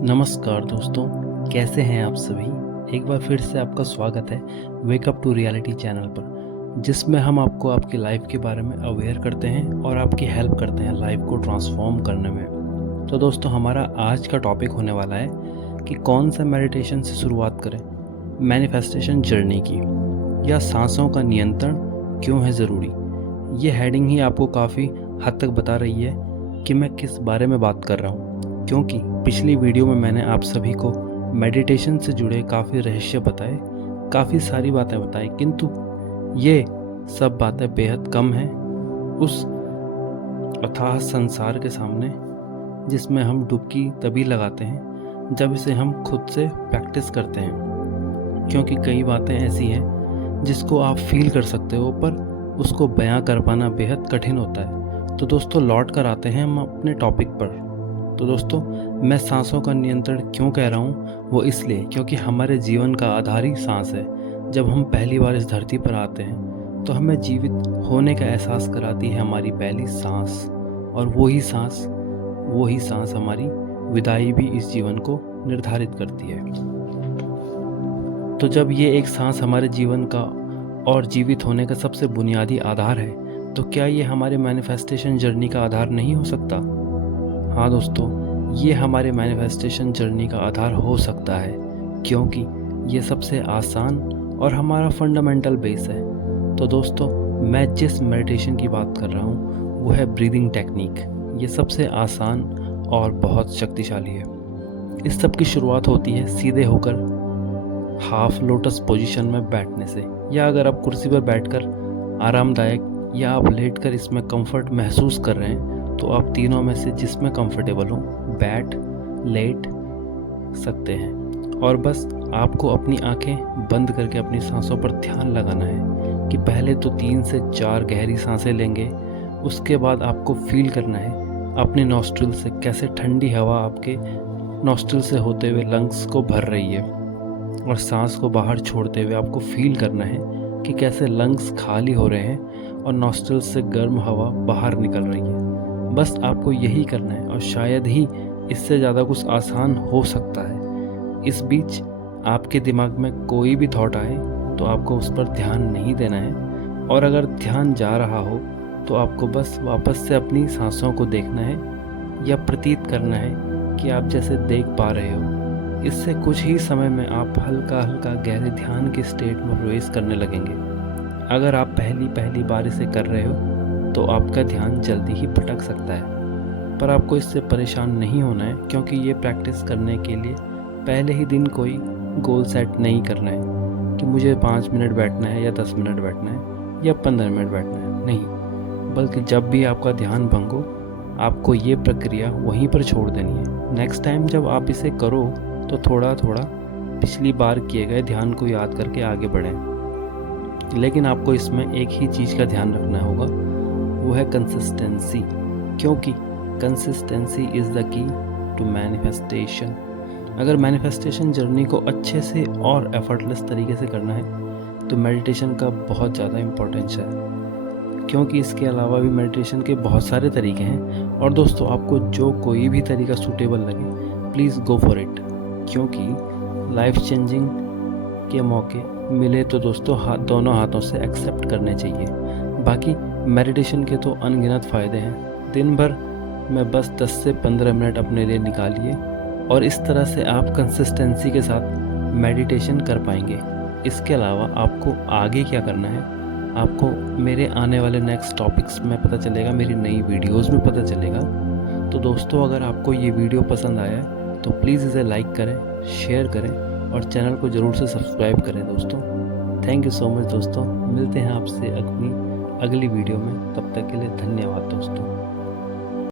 नमस्कार दोस्तों, कैसे हैं आप सभी। एक बार फिर से आपका स्वागत है वेकअप टू रियलिटी चैनल पर, जिसमें हम आपको आपकी लाइफ के बारे में अवेयर करते हैं और आपकी हेल्प करते हैं लाइफ को ट्रांसफॉर्म करने में। तो दोस्तों, हमारा आज का टॉपिक होने वाला है कि कौन सा मेडिटेशन से शुरुआत करें, मैनिफेस्टेशन जर्नी की या सांसों का नियंत्रण क्यों है ज़रूरी। ये हेडिंग ही आपको काफ़ी हद तक बता रही है कि मैं किस बारे में बात कर रहा हूँ, क्योंकि पिछली वीडियो में मैंने आप सभी को मेडिटेशन से जुड़े काफ़ी रहस्य बताए, काफ़ी सारी बातें बताई, किंतु ये सब बातें बेहद कम हैं उस अथाह संसार के सामने, जिसमें हम डुबकी तभी लगाते हैं जब इसे हम खुद से प्रैक्टिस करते हैं। क्योंकि कई बातें ऐसी हैं जिसको आप फील कर सकते हो, पर उसको बयां कर पाना बेहद कठिन होता है। तो दोस्तों, लौट कर आते हैं हम अपने टॉपिक पर। तो दोस्तों, मैं सांसों का नियंत्रण क्यों कह रहा हूँ, वो इसलिए क्योंकि हमारे जीवन का आधार ही सांस है। जब हम पहली बार इस धरती पर आते हैं तो हमें जीवित होने का एहसास कराती है हमारी पहली सांस, और वही सांस हमारी विदाई भी इस जीवन को निर्धारित करती है। तो जब ये एक सांस हमारे जीवन का और जीवित होने का सबसे बुनियादी आधार है, तो क्या ये हमारे मैनिफेस्टेशन जर्नी का आधार नहीं हो सकता? हाँ दोस्तों, ये हमारे मैनिफेस्टेशन जर्नी का आधार हो सकता है, क्योंकि ये सबसे आसान और हमारा फंडामेंटल बेस है। तो दोस्तों, मैं जिस मेडिटेशन की बात कर रहा हूँ वो है ब्रीदिंग टेक्निक। ये सबसे आसान और बहुत शक्तिशाली है। इस सब की शुरुआत होती है सीधे होकर हाफ लोटस पोजीशन में बैठने से, या अगर आप कुर्सी पर बैठकर आरामदायक या आप लेटकर इसमें कंफर्ट महसूस कर रहे हैं, तो आप तीनों में से जिसमें कंफर्टेबल हो बैठ लेट सकते हैं। और बस आपको अपनी आंखें बंद करके अपनी सांसों पर ध्यान लगाना है कि पहले तो 3 से 4 गहरी सांसें लेंगे। उसके बाद आपको फील करना है अपने नॉस्ट्रिल से कैसे ठंडी हवा आपके नॉस्ट्रिल से होते हुए लंग्स को भर रही है, और सांस को बाहर छोड़ते हुए आपको फील करना है कि कैसे लंग्स खाली हो रहे हैं और नॉस्ट्रिल से गर्म हवा बाहर निकल रही है। बस आपको यही करना है, और शायद ही इससे ज़्यादा कुछ आसान हो सकता है। इस बीच आपके दिमाग में कोई भी थॉट आए तो आपको उस पर ध्यान नहीं देना है, और अगर ध्यान जा रहा हो तो आपको बस वापस से अपनी सांसों को देखना है या प्रतीत करना है कि आप जैसे देख पा रहे हो। इससे कुछ ही समय में आप हल्का हल्का गहरे ध्यान के स्टेट में प्रवेश करने लगेंगे। अगर आप पहली बार इसे कर रहे हो तो आपका ध्यान जल्दी ही भटक सकता है, पर आपको इससे परेशान नहीं होना है, क्योंकि ये प्रैक्टिस करने के लिए पहले ही दिन कोई गोल सेट नहीं करना है कि मुझे 5 मिनट बैठना है या 10 मिनट बैठना है या 15 मिनट बैठना है। नहीं, बल्कि जब भी आपका ध्यान भंग हो, आपको ये प्रक्रिया वहीं पर छोड़ देनी है। नेक्स्ट टाइम जब आप इसे करो तो थोड़ा थोड़ा पिछली बार किए गए ध्यान को याद करके आगे बढ़ें। लेकिन आपको इसमें एक ही चीज़ का ध्यान रखना होगा, वो है कंसिस्टेंसी, क्योंकि consistency is the key to manifestation. अगर मैनिफेस्टेशन जर्नी को अच्छे से और एफर्टलेस तरीके से करना है तो मेडिटेशन का बहुत ज़्यादा इम्पोर्टेंस है, क्योंकि इसके अलावा भी मेडिटेशन के बहुत सारे तरीके हैं। और दोस्तों, आपको जो कोई भी तरीका सूटेबल लगे, प्लीज़ गो फॉर इट, क्योंकि लाइफ चेंजिंग के मौके मिले तो दोस्तों दोनों हाथों से एक्सेप्ट करने चाहिए। बाकी मेडिटेशन के तो अनगिनत फ़ायदे हैं। दिन भर में बस 10 से 15 मिनट अपने लिए निकालिए, और इस तरह से आप कंसिस्टेंसी के साथ मेडिटेशन कर पाएंगे। इसके अलावा आपको आगे क्या करना है, आपको मेरे आने वाले नेक्स्ट टॉपिक्स में पता चलेगा, मेरी नई वीडियोस में पता चलेगा। तो दोस्तों, अगर आपको ये वीडियो पसंद आया तो प्लीज़ इसे लाइक करें, शेयर करें, और चैनल को ज़रूर से सब्सक्राइब करें दोस्तों। थैंक यू सो मच दोस्तों। मिलते हैं आपसे अपनी अगली वीडियो में। तब तक के लिए धन्यवाद दोस्तों।